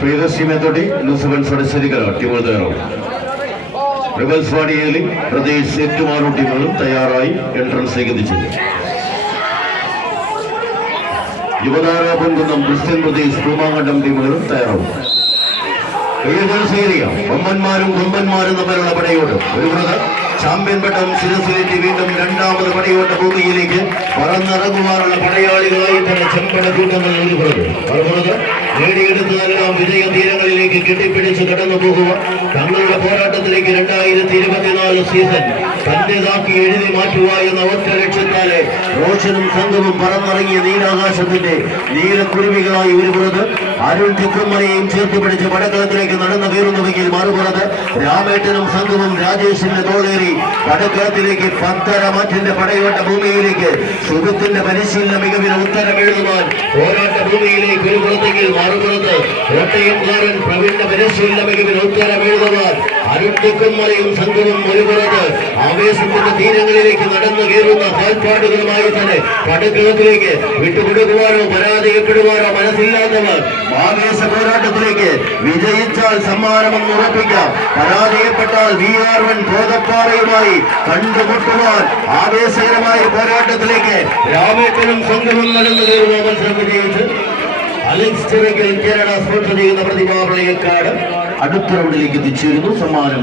Priyadarshi മേത്തോട്ടി news ശരിക്കല ടീമുകൾ തയ്യാറാവും. Rebels വാടിയേലി Pradesh Ettumanoor ടീമുകളും തയ്യാറായി എൻട്രൻസിലേക്ക് എത്തിച്ചത്. യുവതാര പൊൻകുന്നം ക്രിസ്ത്യൻ പ്രദേശ് പൂമാങ്കണ്ടം ടീമുകളും തയ്യാറാവും. കൊമ്പന്മാരും കൊമ്പന്മാരും തമ്മിലുള്ള പടയോട് ഒരു ചാമ്പ്യൻ പട്ടം ശിരസിലേറ്റി വീണ്ടും രണ്ടാമത് പടയോട്ട ഭൂമിയിലേക്ക് പറന്നിറങ്ങുവാനുള്ള പടയാളികളായി തന്നെ ചെമ്പട കൂട്ടങ്ങൾ നൽകുന്നത് നേടിയെടുത്തതെല്ലാം വിജയ തീരങ്ങളിലേക്ക് കെട്ടിപ്പിടിച്ച് കടന്നു പോകുക. തങ്ങളുടെ പോരാട്ടത്തിലേക്ക് 2024 സീസൺ തന്റേതാക്കി എഴുതി മാറ്റുക എന്ന ഒറ്റ ലക്ഷ്യത്താലെ റോഷനും സംഘവും പറന്നിറങ്ങിയ നീലാകാശത്തിന്റെ നീലക്കുരുവികളായി ഒരുപുറത്ത് അരുൺ ചുക്കുമ്മനെയും ചേർത്ത് പിടിച്ച് പടക്കളത്തിലേക്ക് നടന്നു കയറുന്നുവെങ്കിൽ മറുപുറത്ത് രാമേട്ടനും സംഘവും രാജേഷിന്റെ തോളേറി പടക്കളത്തിലേക്ക് 10.5 മാറ്റിന്റെ പടയോട്ട ഭൂമിയിലേക്ക് സുഖത്തിന്റെ പരിശീലന മികവിന് ഉത്തരമെഴുതുവാൻ പോരാട്ട ഭൂമിയിലേക്ക് ഒരു പുറത്തെങ്കിൽ മറുപുറത്ത് കോട്ടയംകാരൻ പ്രവീണിന്റെ പരിശീലന മികവിന് ഉത്തരമെഴുതുവാൻ അരുൺ ചുക്കുമ്മനെയും സംഘവും ഒരു പുറത്ത് ആവേശത്തിന്റെ തീരങ്ങളിലേക്ക് നടന്നു കയറുന്ന കാൽപ്പാടുകളുമായി തന്നെ പടക്കളത്തിലേക്ക് വിട്ടുകൊടുക്കുവാനോ പരാജയപ്പെടുവാനോ മനസ്സില്ലാത്തവർ ആവേശ പോരാട്ടത്തിലേക്ക് വിജയിച്ചാൽ സമ്മാനമെന്ന് ഉറപ്പിക്കാം. പരാജയപ്പെട്ടാൽ VR1 ബോധപ്പാറയുമായി കണ്ടുമുട്ടുവാൻ ആവേശകരമായ പോരാട്ടത്തിലേക്ക് രാമേട്ടനും സംഘവും നടന്നു കയറുന്ന മത്സരം വിജയിച്ച് അലക്സ് ചിറക്കൽ കേരള സ്പോൺസർ ചെയ്യുന്ന പ്രതിഭാ പ്രളയക്കാട് അടുത്ത റൗണ്ടിലേക്ക് എത്തിച്ചേരുന്നു. സമ്മാനം